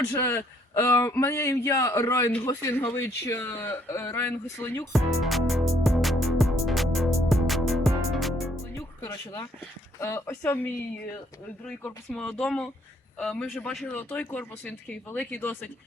Отже, е, моє ім'я Райан Гослінгович е, е, Райан. Гослинюк, коротше, да? Ось мій другий корпус мого дому. Ми вже бачили той корпус, він такий великий досить.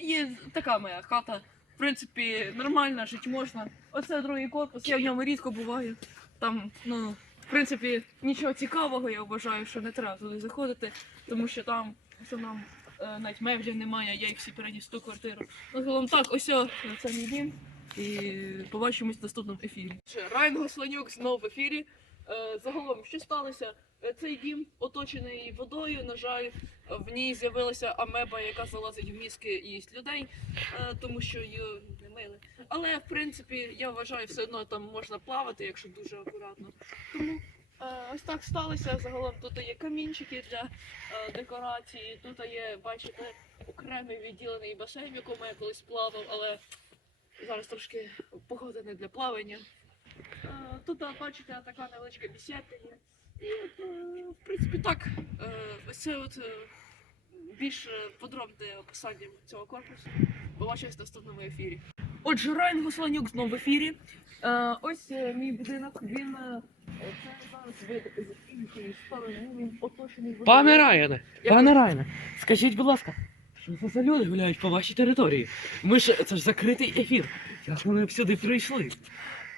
Є така моя хата. В принципі, нормальна, жити можна. Оце другий корпус, я в ньому рідко буваю. Там, ну, в принципі, нічого цікавого, я вважаю, що не треба туди заходити, тому що там основному е, навіть меблів немає, я їх всі переніс ту квартиру. Ну, загалом так, ось о, це мій дім. І побачимось в наступному ефірі. Райан Госланюк знову в ефірі. Е, Загалом, що сталося? Е, Цей дім оточений водою. На жаль, в ній з'явилася амеба, яка залазить в мізки і їсть людей, е, тому що її не мили. Але в принципі я вважаю, все одно там можна плавати, якщо дуже акуратно. Тому е, ось так сталося. Загалом тут є камінчики для е, декорації. Тут є, бачите, окремий відділений басейн, в якому я колись плавав, але зараз трошки погода не для плавання. Е, Тут, бачите, така невеличка бесідка є. І е, в принципі, так. Е, Ось це от е, більш е, подробне описання цього корпусу. Побачимось в наступному ефірі. Отже, Райан Гусланюк знову в ефірі. Е, ось е, мій будинок, він Пане Райане, пане Райане, скажіть, будь ласка, що це за люди гуляють по вашій території? Ми ж це ж закритий ефір. Як вони сюди прийшли?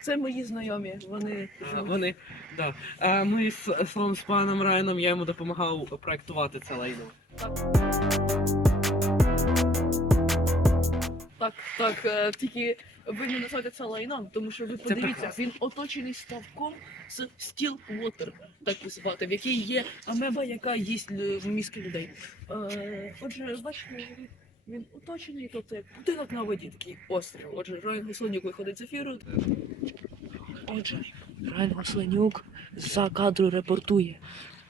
Це мої знайомі. Вони А, вони, да. А, ми з, з, з паном Райаном, я йому допомагав проектувати це лайно. Так, так, е, тільки ви не називаєте це лайном, тому що ви подивіться, прекрасно. він оточений ставком з Steel Water, так звати, в якій є амеба, яка їсть лю- мізки людей. Е, отже, бачите, він, він оточений, тобто як будинок на воді, такий острів. Отже, Райан Гусланюк виходить з ефіру. Отже, Райан Гусланюк за кадру репортує.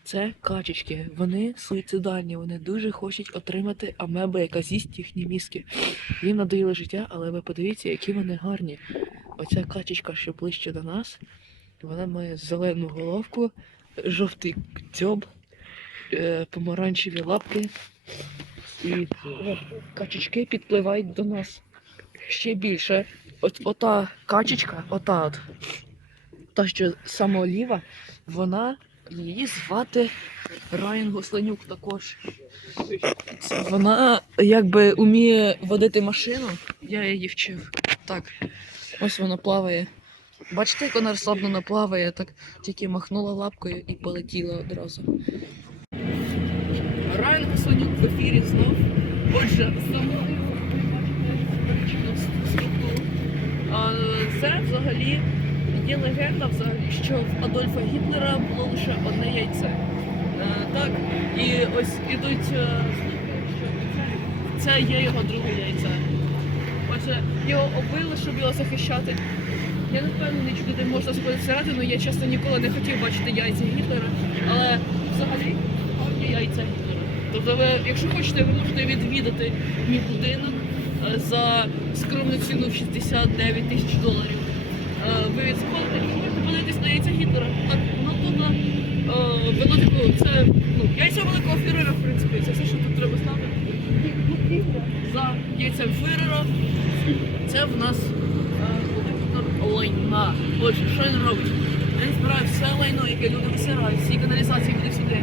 Це качечки, вони суїцидальні, вони дуже хочуть отримати амебу, яка з'їсть їхні мізки. Їм надоїло життя, але ви подивіться, які вони гарні. Оця качечка, що ближче до нас, вона має зелену головку, жовтий дзьоб, е, помаранчеві лапки. І качечки підпливають до нас ще більше. От, ота качечка, ота от, та, що самоліва, вона її звати Райан Госленюк також. Вона якби вміє водити машину, я її вчив. Так, ось вона плаває. Бачите, як вона розслаблено плаває, так тільки махнула лапкою і полетіла одразу. Райан Гасонюк в ефірі знов. Отже, самою ви бачите структуру. Це взагалі є легенда, взагалі, що в Адольфа Гітлера було лише одне яйце. Е, так, і ось ідуть е, слухи, що це, є його друге яйце. Отже, його оббили, щоб його захищати. Я не впевнений, чи туди можна сходити всередину. Я чесно ніколи не хотів бачити яйця Гітлера, але взагалі гарні яйця Гітлера. Тобто, ви, якщо хочете, ви можете відвідати мій будинок е, за скромну ціну в 69 тисяч доларів. Е, Ви відсходите, якщо хочете подивитись на яйця Гітлера. Так, ну тут е, воно типу, це ну, яйця великого фюрера, в принципі, це все, що тут треба знати. За яйцем фюрера це в нас е, лайна. Отже, що він робить? Він збирає все лайно, яке люди висирають, всі каналізації буде сюди.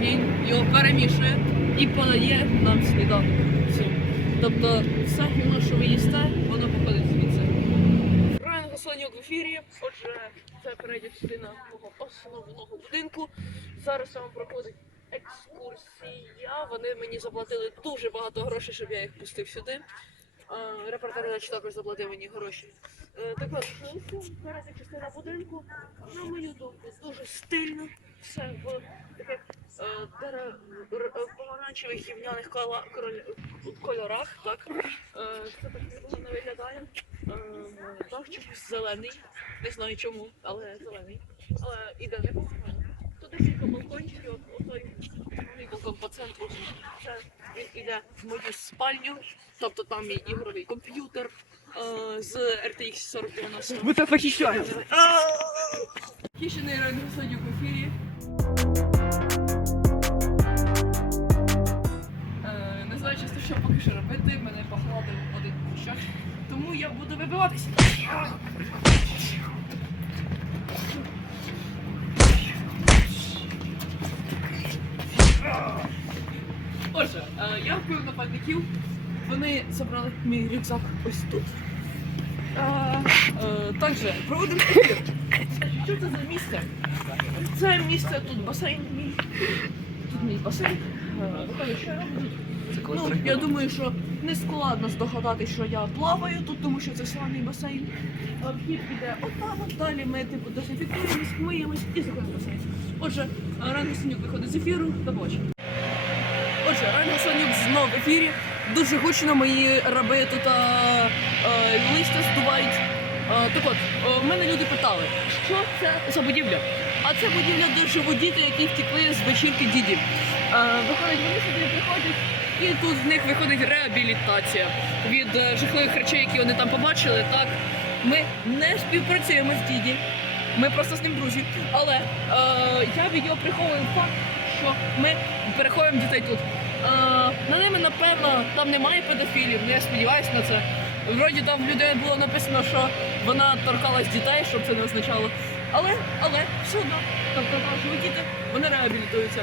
Він його перемішує і подає нам сніданок. Тобто все гімно, що ви їсте, воно походить звідси. В ефірі. Отже, це передня частина мого основного будинку. Зараз вам проходить екскурсія. Вони мені заплатили дуже багато грошей, щоб я їх пустив сюди. Репортер також заплатив мені гроші. Е, Так от, ну, це передня частина будинку. На мою думку, дуже стильно. Все в таких е, е, помаранчевих кола- король- кольорах. Так. Це так воно виглядає. Дах чомусь зелений. Не знаю чому, але зелений. Але іде непогано. Декілька балкончиків, от отой основний по центру. Це він іде в мою спальню, тобто там мій ігровий комп'ютер е, з RTX 4090. Ви це захищаєте! Хищений ранг сьогодні в ефірі. Не знаю, чесно, що поки що робити. Мене похладив один кущак. Тому я буду вибиватися. Отже, е, я вбив нападників. Вони забрали мій рюкзак ось тут. Е, е, Також проводимо ефір. Що це за місце? Це місце тут басейн мій. Тут мій басейн. Виходить, що я роблю тут? Ну, я думаю, що не складно здогадати, що я плаваю тут, тому що це славний басейн. А Вхід піде отам, от далі ми типу дезінфікуємось, миємось і заходимо в басейн. Отже, Ран Санюк виходить з ефіру. До побачення. Отже, Ран Санюк знов в ефірі. Дуже гучно мої раби тут а, а, листя здувають. А, так от, а, мене люди питали, що це за будівля? А це будівля до живодіти, які втекли з вечірки дідів. А, виходить, вони сюди приходять, і тут з них виходить реабілітація від е, жахливих речей, які вони там побачили. Так, ми не співпрацюємо з діді. Ми просто з ним друзі. Але е, я відео приховую факт, що ми переховуємо дітей тут. Е, на ними, напевно, там немає педофілів, ну я сподіваюся на це. Вроді там в людей було написано, що вона торкалась дітей, щоб це не означало. Але, але все одно, тобто живі діти, вони реабілітуються.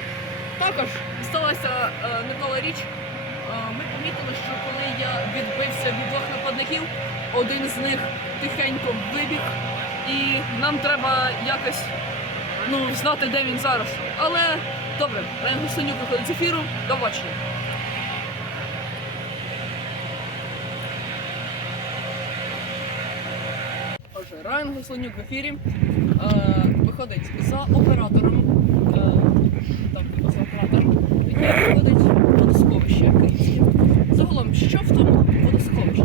Також сталася е, Микола річ. Е, ми помітили, що коли я відбився від двох нападників, один з них тихенько вибіг, і нам треба якось ну, знати, де він зараз. Але добре, Рен Гусенюк виходить з ефіру. До побачення. Отже, Райан Гусленюк в ефірі е, виходить за оператором. Е, так, за оператором. Який виходить водосховище київське. Загалом, що в тому водосховищі?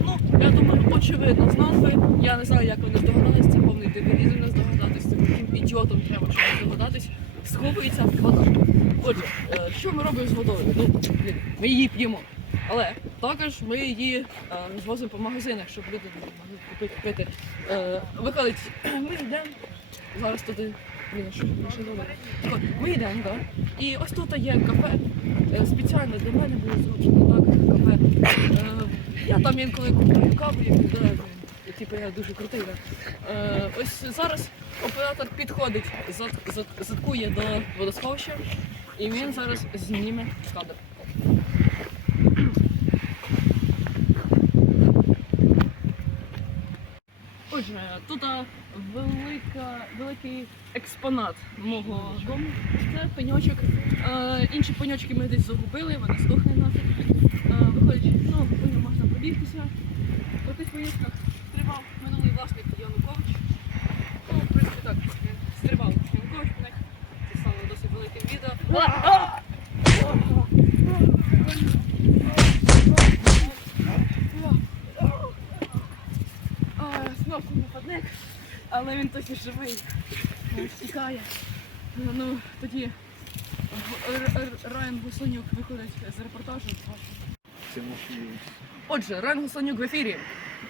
Ну, я думаю, очевидно з назви. Я не знаю, як вони здогадались, це повний дебілізм не здогадатись. Таким ідіотом треба, не здогадатись. Сховується вода. Отже, е, що ми робимо з водою? Ну, блін, ми її п'ємо. Але також ми її е, звозимо по магазинах, щоб люди могли купити пити. Е, виходить, ми йдемо зараз туди. Так ми йдемо, да? І ось тут є кафе. Спеціально для мене було зроблено так кафе. Я там інколи купую каву, я підаю. Типу я дуже крутий. Да? Е, ось зараз оператор підходить, зат, зат, заткує до водосховища, і він зараз зніме кадр. Отже, тут велика, великий експонат мого дому. Це пеньочок. Е, інші пеньочки ми десь загубили, вони здохли нафіг. Е, виходить, ну, по ньому можна пробігтися. По тих пеньочках стрибав минулий власник Янукович. Ну, в принципі, так, він стрибав Янукович них. Це стало досить великим відео. Знов нападник, але він досі живий. Він Втікає. Ну, тоді Райан Гусонюк виходить з репортажу. Отже, Райан Гусонюк в ефірі.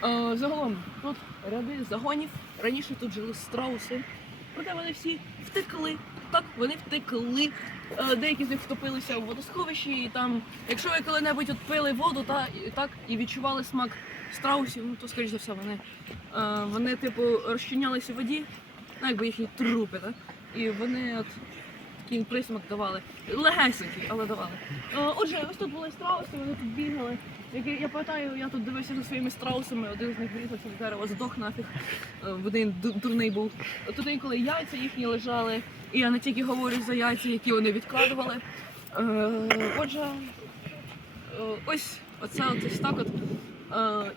Е, загалом, тут ряди загонів. Раніше тут жили страуси. Проте вони всі втекли. Так, вони втекли. Е, деякі з них втопилися в водосховищі, і там, якщо ви коли-небудь от пили воду та, і, так, і відчували смак страусів, ну то скоріш за все вони, е, вони типу розчинялися в воді, ну якби їхні трупи, так? І вони от такий присмак давали. Легесенький, але давали. Отже, ось тут були страуси, вони тут бігали. Я- пам'ятаю, я тут дивився за своїми страусами, один з них врізався в дерево, здох нафіг. Е, Один дурний був. Тут інколи яйця їхні лежали, і я не тільки говорю за яйця, які вони відкладували. Е, Отже, е, ось оце ось так от.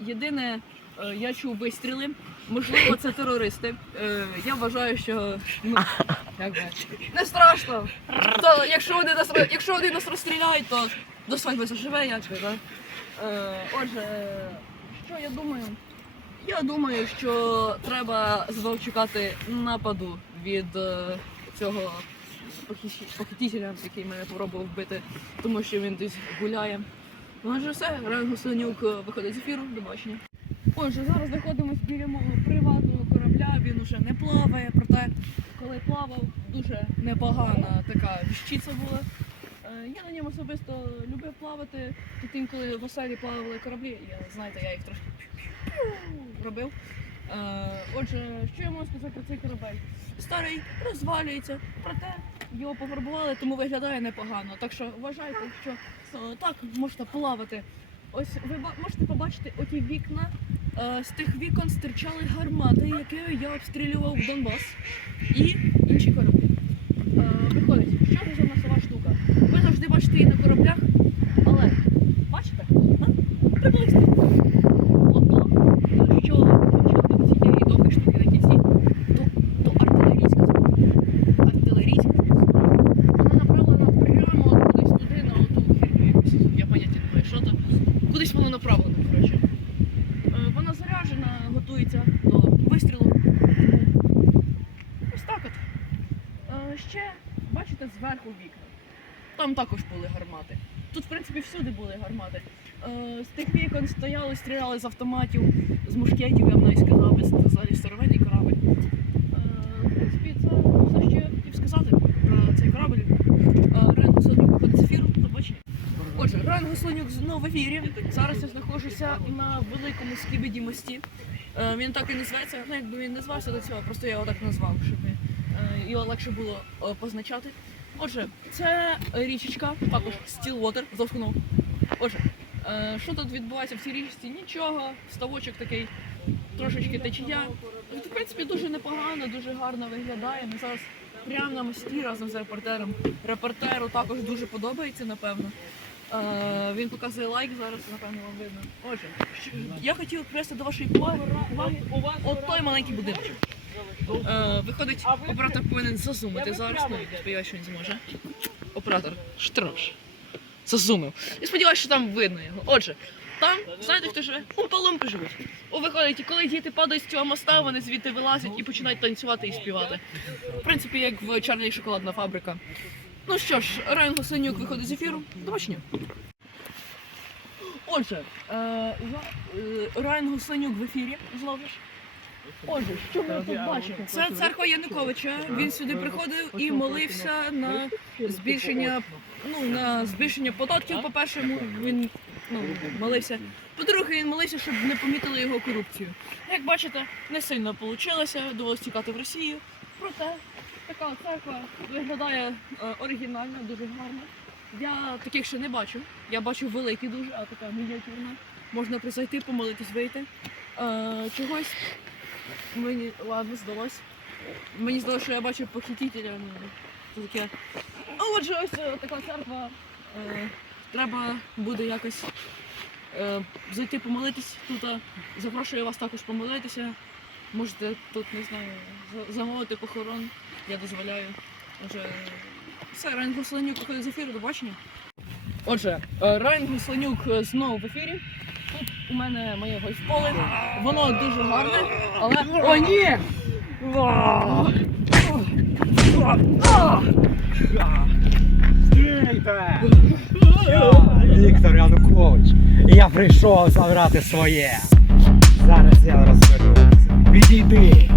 Єдине, я чув вистріли. Можливо, це терористи. Я вважаю, що ну, як би, не страшно. То, якщо, вони нас, якщо вони нас розстріляють, то до свадьби заживе, як би, так? Е, Отже, що я думаю? Я думаю, що треба знов чекати нападу від е, цього похитителя, який мене пробував вбити, тому що він десь гуляє. Ну, отже, все, Рен Гусенюк е, виходить з ефіру, до бачення. Отже, зараз знаходимося біля мого приватного корабля, він уже не плаває, проте коли плавав, дуже непогана така віщиця була. Я на ньому особисто любив плавати. Тут інколи в оселі плавали кораблі, я знаєте, я їх трошки робив. Е, отже, що я можу сказати про цей корабель? Старий розвалюється, проте його пофарбували, тому виглядає непогано. Так що вважайте, що е, так можете плавати. Ось ви можете побачити оті вікна. Е, з тих вікон стирчали гармати, якими я обстрілював Донбас і інші кораблі. Бачите зверху вікна. Там також були гармати. Тут, в принципі, всюди були гармати. Е, З тих вікон стояли, стріляли з автоматів, з мушкетів, я б навіть сказав, взагалі старовинний корабель. Е, це все, що я хотів сказати про цей корабель. Е, Рен Слонюк виходить з ефіру, побачення. Отже, Рен Гослонюк знову в ефірі. Зараз я знаходжуся на великому скібіді мості. Він так і називається, ну якби він не звався до цього, просто я його так назвав, щоб його легше було позначати. Отже, це річечка, також Stillwater, зовсім. Отже, що тут відбувається в цій річці? Нічого, ставочок такий, трошечки течія. В принципі, дуже непогано, дуже гарно виглядає. Ми зараз прямо на мості разом з репортером. Репортеру також дуже подобається, напевно. Е, він показує лайк зараз, напевно, вам видно. Отже, я хотів привести до вашої уваги, от той маленький будиночок. Е, виходить, оператор повинен зазумити зараз. Ну, сподіваюся, що він зможе. Оператор, штрош. Зазумив. І сподіваюся, що там видно його. Отже, там, знаєте, хто живе? Умпалумпи живуть. О, виходить, коли діти падають з цього моста, вони звідти вилазять і починають танцювати і співати. В принципі, як в Чарлі шоколадна фабрика. Ну що ж, Райан Гусенюк виходить з ефіру. До побачення. Отже, е, е, Райан Гусенюк в ефірі знову ж. Отже, що ми тут бачимо? Це церква Януковича. Він сюди приходив і молився на збільшення, ну на збільшення податків. По-перше, він ну, молився. По-друге, він молився, щоб не помітили його корупцію. Як бачите, не сильно вийшло, довелося тікати в Росію. Проте така церква виглядає е, оригінально, дуже гарно. Я таких ще не бачу. Я бачу великі дуже, а така мініатюрна. Можна призайти, помолитись, вийти. Е, чогось мені ладно здалось. Мені здалося, що я бачу похитителя. Ну, це таке. А отже, ось е, така церква. Е, треба буде якось е, зайти помолитись тут. Запрошую вас також помолитися. Можете тут, не знаю, замовити похорон. Я дозволяю. Отже, все, Райан Гусленюк виходить з ефіру, до бачення. Отже, е, Райан Гусленюк е, знову в ефірі. У мене моє гольф-поле. Воно дуже гарне, але. О, ні! Стійте! Віктор Янукович. І я прийшов забрати своє. Зараз я розберуся. Відійди.